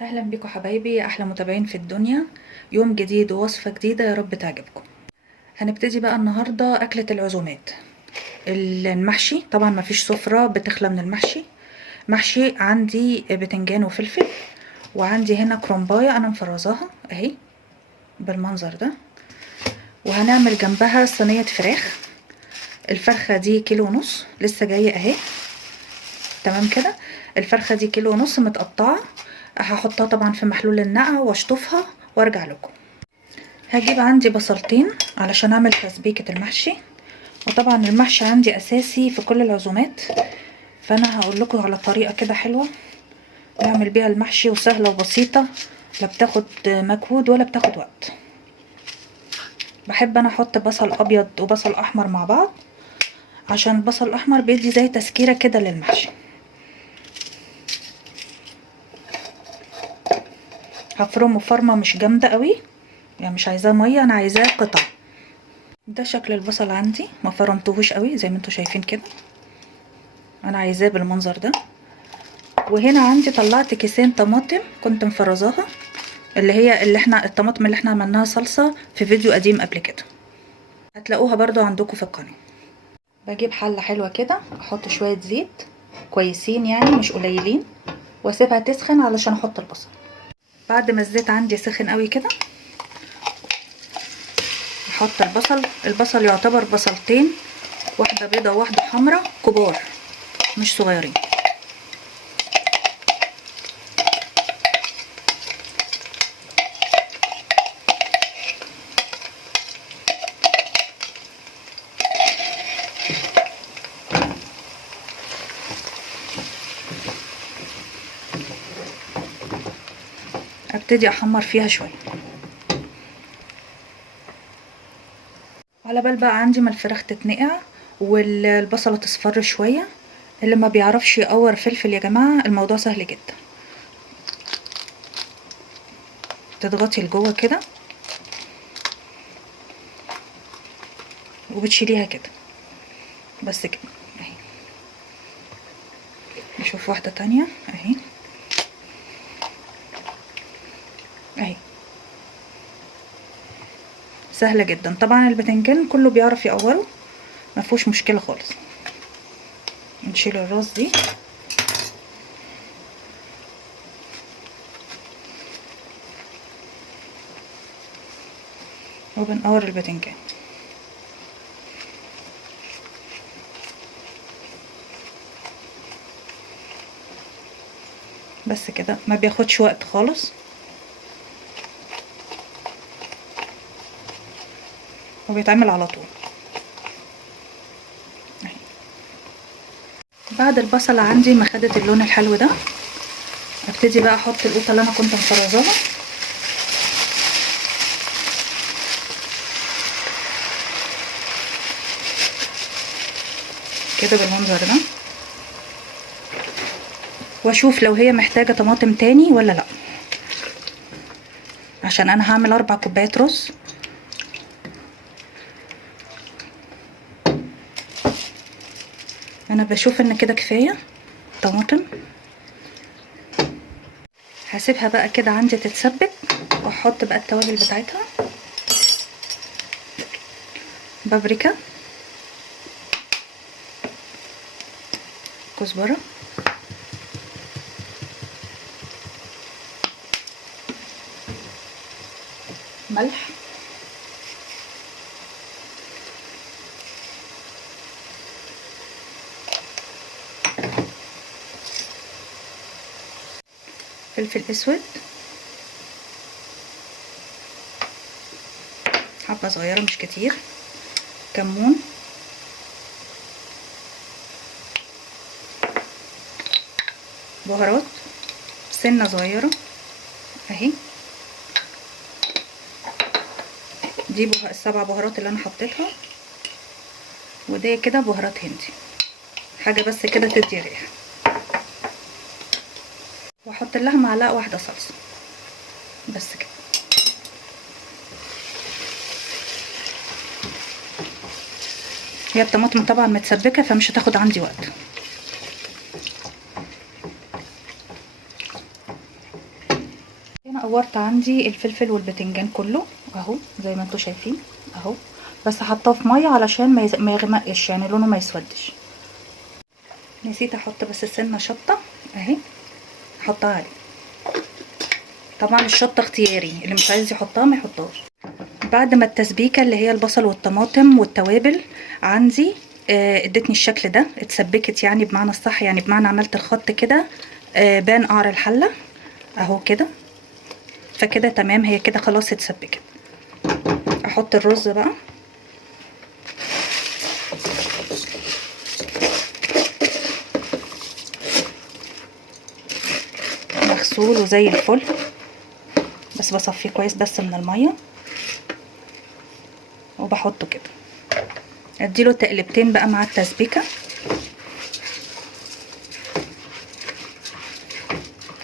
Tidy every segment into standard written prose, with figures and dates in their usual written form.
اهلا بيكم حبايبي يا احلى متابعين في الدنيا. يوم جديد ووصفة جديدة، يا رب تعجبكم. هنبتدي بقى النهاردة اكلة العزومات. المحشي طبعا مفيش سفرة بتخلى من المحشي. محشي عندي بتنجان وفلفل، وعندي هنا كرومباية انا مفرزاها اهي بالمنظر ده، وهنعمل جنبها صينية فراخ. الفرخة دي كيلو ونص لسه جاية اهي، تمام كده. الفرخة دي كيلو ونص متقطعة، هحطها طبعا في محلول النقع واشطفها وارجع لكم. هجيب عندي بصلتين علشان اعمل تسبيكة المحشي، وطبعا المحشي عندي اساسي في كل العزومات، فانا هقول لكم على طريقة كده حلوة نعمل بيها المحشي وسهلة وبسيطة، لا بتاخد مجهود ولا بتاخد وقت. بحب انا احط بصل ابيض وبصل احمر مع بعض، عشان البصل الاحمر بيدي زي تسكيرة كده للمحشي. هفرمه فرمة مش جامدة قوي، يعني مش عايزاه مية، انا عايزاه قطع. ده شكل البصل عندي، ما فرمتهوش قوي زي ما انتوا شايفين كده، انا عايزاه بالمنظر ده. وهنا عندي طلعت كيسين طماطم كنت مفرزاها، اللي احنا الطماطم اللي احنا عملناها صلصة في فيديو قديم قبل كده، هتلاقوها برضو عندكم في القناة. بجيب حلة حلوة كده، احط شوية زيت كويسين يعني مش قليلين، واسيبها تسخن علشان احط البصل. بعد ما الزيت عندي سخن قوي كده، احط البصل يعتبر بصلتين، واحدة بيضة وواحدة حمرا كبار مش صغيرين. ابتدي احمر فيها شوية على بال بقى عندي ما الفراخ تتنقع والبصلة تصفر شوية. اللي ما بيعرفش يقور فلفل يا جماعة الموضوع سهل جدا، تضغطي لجوه كده وبتشيليها كده بس كده اهي. نشوف واحدة تانية اهي اهي، سهلة جدا. طبعا البتنجان كله بيعرف يقوره، مفهوش مشكلة خالص. نشيل الراس دي وبنقور البتنجان بس كده، ما بياخدش وقت خالص وبيتعمل على طول اهي. بعد البصلة عندي ما خدت اللون الحلو ده، ابتدي بقى احط القوطة اللي انا كنت مفرزاها كده بالمنظر ده، واشوف لو هي محتاجة طماطم تاني ولا لا، عشان انا هعمل 4 كوبايات رز. انا بشوف ان كده كفاية طماطم. هسيبها بقى كده عندي تتسبك، واحط بقى التوابل بتاعتها: بابريكا، كزبرة، ملح، فلفل اسود حبة صغيرة مش كتير، كمون، بهارات سنة صغيرة اهي. دي السبع بهارات اللي انا حطيتها، ودي كده بهارات هندي، حاجة بس كده تدي ريحة. واحط لها معلقة واحدة صلصة بس كده. هي الطماطم طبعا متسبكة فمش هتاخد عندي وقت. انا قورت عندي الفلفل والبتنجان كله اهو زي ما انتوا شايفين اهو، بس حطاه في ميه علشان ما يغمقش، يعني لونه ما يسودش. نسيت احط بس سنه شطه اهي، احطها عليه. طبعا الشطه اختياري، اللي مش عايز يحطها ما يحطهاش. بعد ما التسبيكه اللي هي البصل والطماطم والتوابل عندي ادتني الشكل ده، اتسبكت يعني بمعنى الصح، يعني بمعنى عملت الخط كده بان قعر الحله اهو كده، فكده تمام، هي كده خلاص اتسبكت. احط الرز بقى. مغسول وزي الفل، بس بصفيه كويس بس من الميه وبحطه كده. اديله تقلبتين بقى مع التسبيكه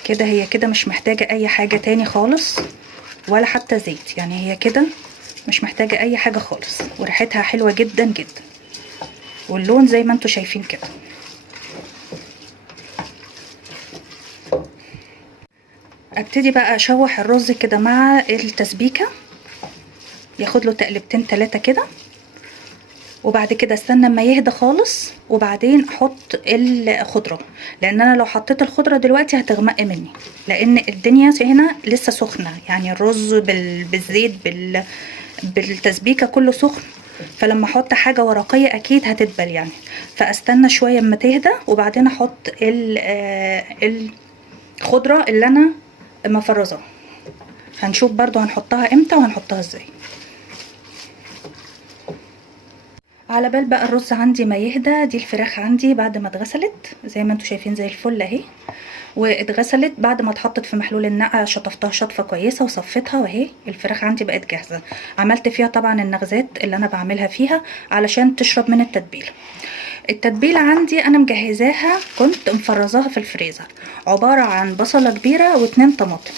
كده. هي كده مش محتاجه اي حاجه تاني خالص ولا حتى زيت، يعني هي كده مش محتاجه اي حاجه خالص، وريحتها حلوه جدا جدا، واللون زي ما انتوا شايفين كده. ابتدي بقى اشوح الرز كده مع التسبيكه، ياخد له تقلبتين 3 كده، وبعد كده استنى اما يهدى خالص وبعدين احط الخضره، لان انا لو حطيت الخضره دلوقتي هتغمق مني، لان الدنيا هنا لسه سخنه، يعني الرز بالزيت بالتسبيكه كله سخن، فلما احط حاجه ورقيه اكيد هتدبل يعني. فاستنى شويه اما تهدى وبعدين احط الخضره اللي انا مفرزاها. هنشوف برضو هنحطها امتى وهنحطها ازاي. على بال بقى الرز عندي ما يهدى، دي الفراخ عندي بعد ما اتغسلت زي ما انتوا شايفين زي الفل اهي، واتغسلت بعد ما اتحطت في محلول النقع، شطفتها شطفه كويسه وصفيتها، واهي الفراخ عندي بقت جاهزه. عملت فيها طبعا النغزات اللي انا بعملها فيها علشان تشرب من التتبيله. التتبيله عندي انا مجهزاها، كنت مفرزاها في الفريزر، عباره عن بصله كبيره و2 طماطم،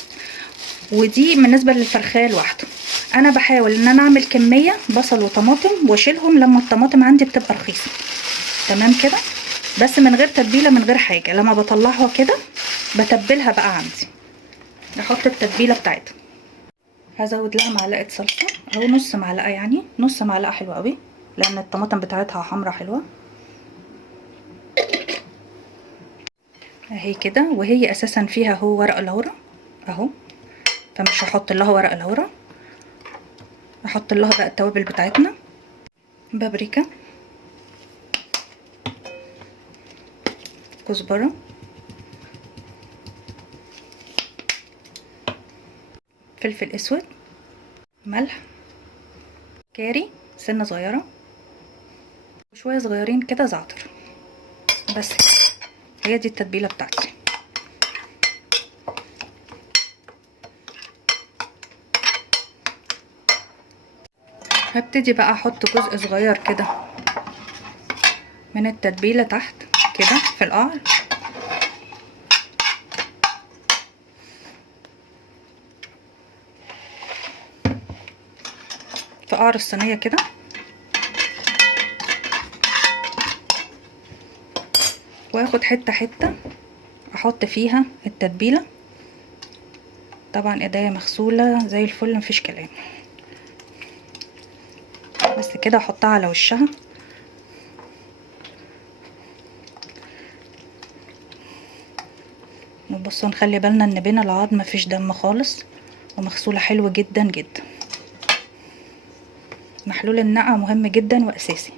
ودي بالنسبه للفرخيه لوحده. انا بحاول ان انا اعمل كميه بصل وطماطم واشيلهم لما الطماطم عندي بتبقى رخيصه تمام كده، بس من غير تتبيله من غير حاجه. لما بطلعها كده بتبلها بقى عندي، احط التتبيله بتاعتها. هزود لها معلقه صلصه او نص معلقه، يعني نص معلقه حلوه قوي لان الطماطم بتاعتها حمرا حلوه اهي كده، وهي اساسا فيها هو ورق لورا اهو، فمش هحط لها ورق لورا. احط لها بقى التوابل بتاعتنا، بابريكا، كزبره، فلفل اسود، ملح، كاري سنه صغيره، وشويه صغيرين كده زعتر، بس كده. هي دي التتبيله بتاعتي. هبتدي بقى احط جزء صغير كده من التتبيله تحت كده في القعر، في قعر الصينيه كده، واخد حته حته احط فيها التتبيله. طبعا ايديا مغسوله زي الفل مفيش كلام، بس كده احطها على وشها. وبصوا نخلي بالنا ان بين العظم مفيش دم خالص، ومغسوله حلو جدا جدا. محلول النقع مهم جدا واساسي.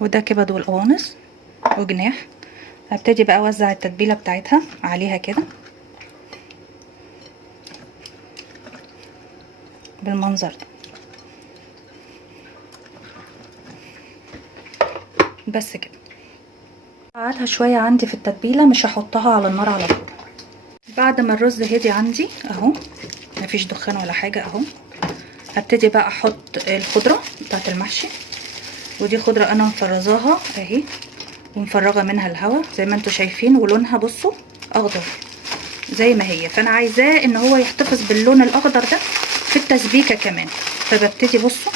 وده كبد والقوانص وجناح. هبتدي بقى اوزع التتبيله بتاعتها عليها كده بالمنظر ده، بس كده. قعدها شويه عندي في التتبيله، مش هحطها على النار على طول. بعد ما الرز هدي عندي اهو، مفيش دخان ولا حاجه اهو، هبتدي بقى احط الخضره بتاعت المحشي. ودي خضره انا مفرزاها اهي، ومفرغه منها الهواء زي ما انتوا شايفين، ولونها بصوا اخضر زي ما هي. فانا عايزاه ان هو يحتفظ باللون الاخضر ده في التسبيكه كمان، فببتدي بصوا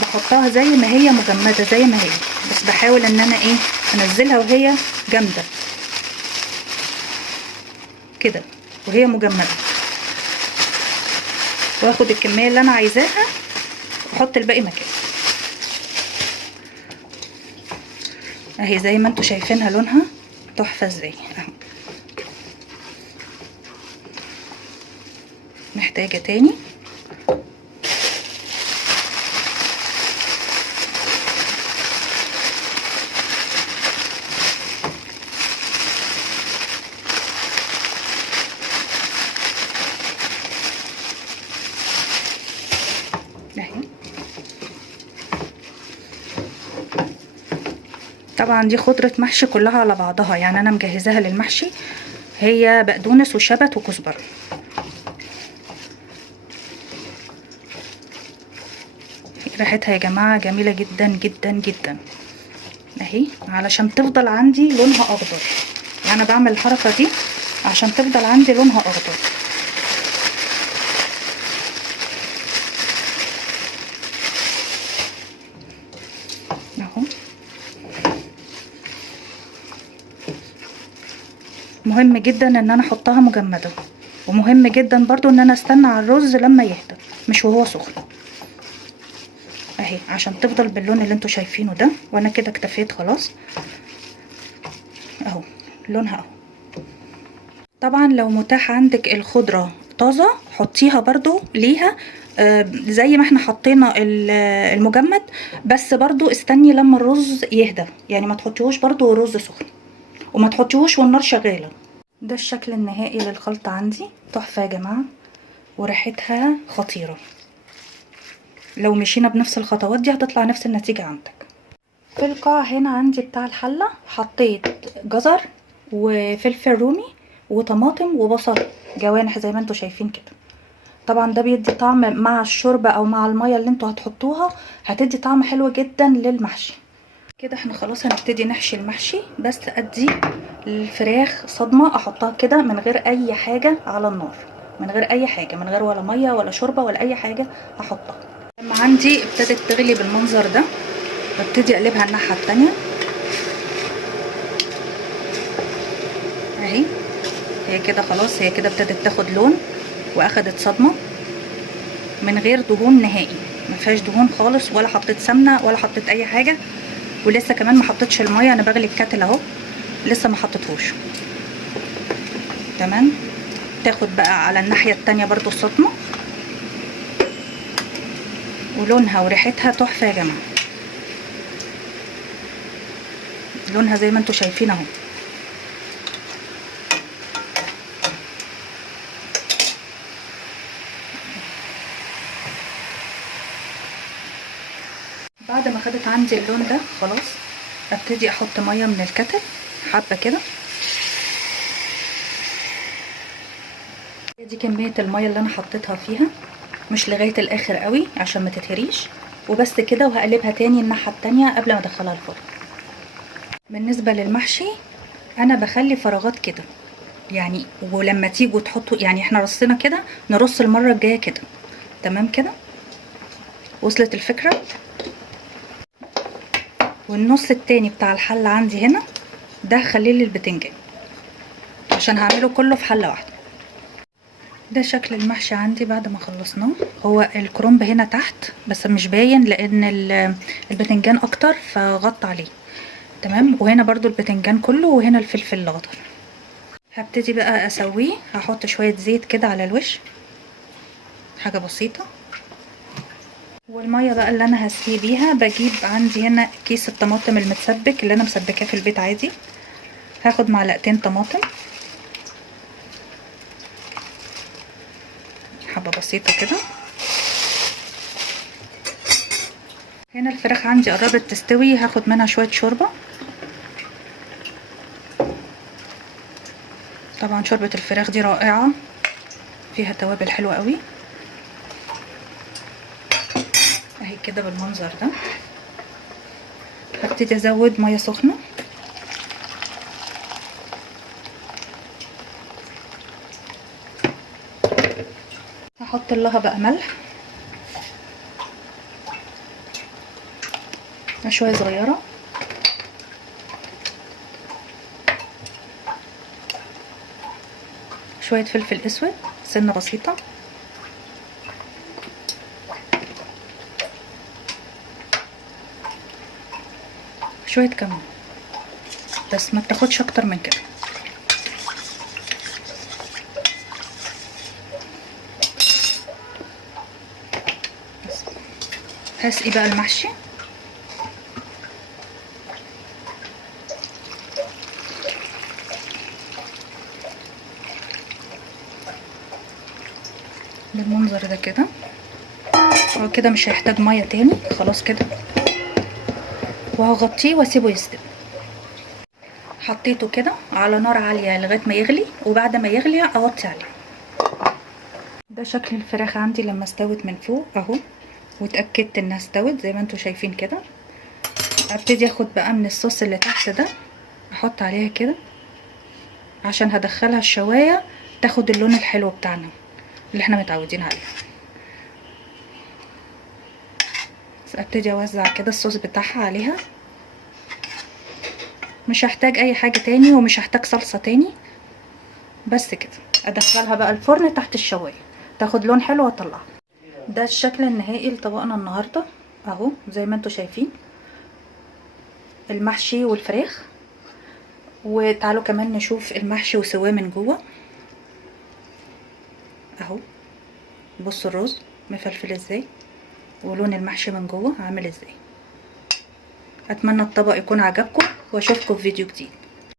بحطها زي ما هي مجمده زي ما هي، بس بحاول ان انا ايه انزلها وهي جامده كده وهي مجمده، واخد الكميه اللي انا عايزاها واحط الباقي مكان اهي زي ما انتوا شايفينها لونها تحفه ازاي اهو. محتاجه تاني اهي. طبعا دي خضرة محشي كلها على بعضها، يعني انا مجهزاها للمحشي، هي بقدونس وشبت وكزبره. ريحتها يا جماعه جميله جدا جدا جدا اهي، علشان تفضل عندي لونها اخضر، يعني انا بعمل الحركه دي عشان تفضل عندي لونها اخضر. اهو مهم جدا ان انا احطها مجمده، ومهم جدا برضو ان انا استنى على الرز لما يهدى مش وهو سخن اهي، عشان تفضل باللون اللي انتوا شايفينه ده. وانا كده اكتفيت خلاص اهو لونها اهو. طبعا لو متاح عندك الخضره طازه حطيها برضو ليها زي ما احنا حطينا المجمد، بس برضو استني لما الرز يهدى، يعني ما تحطيهوش برضو والرز سخن، وما تحطيهوش والنار شغاله. ده الشكل النهائي للخلطه عندي، تحفه يا جماعه وريحتها خطيره. لو مشينا بنفس الخطوات دي هتطلع نفس النتيجه عندك. في القاع هنا عندي بتاع الحله حطيت جزر وفلفل رومي وطماطم وبصل جوانح زي ما انتوا شايفين كده. طبعا ده بيدي طعم مع الشوربه او مع الميه اللي انتوا هتحطوها، هتدي طعم حلو جدا للمحشي. كده احنا خلاص هنبتدي نحشي المحشي، بس ادي الفراخ صدمه احطها كده من غير اي حاجه على النار، من غير اي حاجه، من غير ولا ميه ولا شوربه ولا اي حاجه احطها. لما عندي ابتدت تغلي بالمنظر ده ببتدي اقلبها الناحيه التانيه اهي. هي كده خلاص، هي كده ابتدت تاخد لون واخدت صدمه من غير دهون نهائي، ما فيهاش دهون خالص، ولا حطيت سمنه ولا حطيت اي حاجه، ولسه كمان ما حطيتش الميه، انا بغلي الكاتل اهو لسه ما حطيتهوش. تمام. تاخد بقى على الناحيه التانيه برضو الصدمه، ولونها وريحتها تحفه يا جماعه، لونها زي ما انتوا شايفين اهو. بعد ما خدت عندي اللون ده خلاص ابتدي احط ميه من الكتل حبه كده. دي كميه الميه اللي انا حطيتها فيها، مش لغايه الاخر قوي عشان ما تتهريش، وبس كده. وهقلبها تاني الناحيه التانيه قبل ما ادخلها الفرن. بالنسبه للمحشي انا بخلي فراغات كده يعني، ولما تيجوا تحطوا يعني احنا رصينا كده نرص المره الجايه كده. تمام كده وصلت الفكره. والنص التاني بتاع الحله عندي هنا ده هخليه للبتنجان عشان هعمله كله في حله واحده. ده شكل المحشي عندي بعد ما خلصناه. هو الكرنب هنا تحت بس مش باين لان البتنجان اكتر فغطى عليه. تمام. وهنا برضو البتنجان كله، وهنا الفلفل الاخضر. هبتدي بقى اسويه، هحط شويه زيت كده على الوش، حاجه بسيطه. والميه بقى اللي انا هسقيه بيها بجيب عندي هنا كيس الطماطم المتسبك اللي انا مسبكاه في البيت عادي. هاخد معلقتين طماطم، حبه بسيطه كده. هنا الفراخ عندي قربت تستوي، هاخد منها شويه شوربه. طبعا شوربه الفراخ دي رائعه، فيها توابل حلوه قوي اهي كده بالمنظر ده. هبتدي ازود ميه سخنه، هحط لها بقى ملح شويه صغيره، شويه فلفل اسود سنه بسيطه، شويه كمون، بس ما بتاخدش اكتر من كده. بس هسقي بقى المحشي. بالمنظر ده كده، هو كده مش هيحتاج ميه تاني، خلاص كده. وهغطيه واسيبه يستوي. حطيته كده على نار عاليه لغايه ما يغلي، وبعد ما يغلي اوطي عليه. ده شكل الفراخ عندي لما استوت من فوق اهو، واتاكدت انها استوت زي ما انتوا شايفين كده. ابتدي اخد بقى من الصوص اللي تحت ده، احط عليها كده عشان هدخلها الشوايه تاخد اللون الحلو بتاعنا اللي احنا متعودين عليه. ابتدي اوزع كده الصوص بتاعها عليها. مش هحتاج اي حاجه تاني، ومش هحتاج صلصه تاني. بس كده ادخلها بقى الفرن تحت الشوايه تاخد لون حلو واطلعها. ده الشكل النهائي لطبقنا النهارده اهو، زي ما انتوا شايفين المحشي والفراخ. وتعالوا كمان نشوف المحشي وسواه من جوه اهو. بصوا الرز مفلفل ازاي، ولون المحشي من جوه عامل ازاي. اتمنى الطبق يكون عجبكم، واشوفكم في فيديو جديد.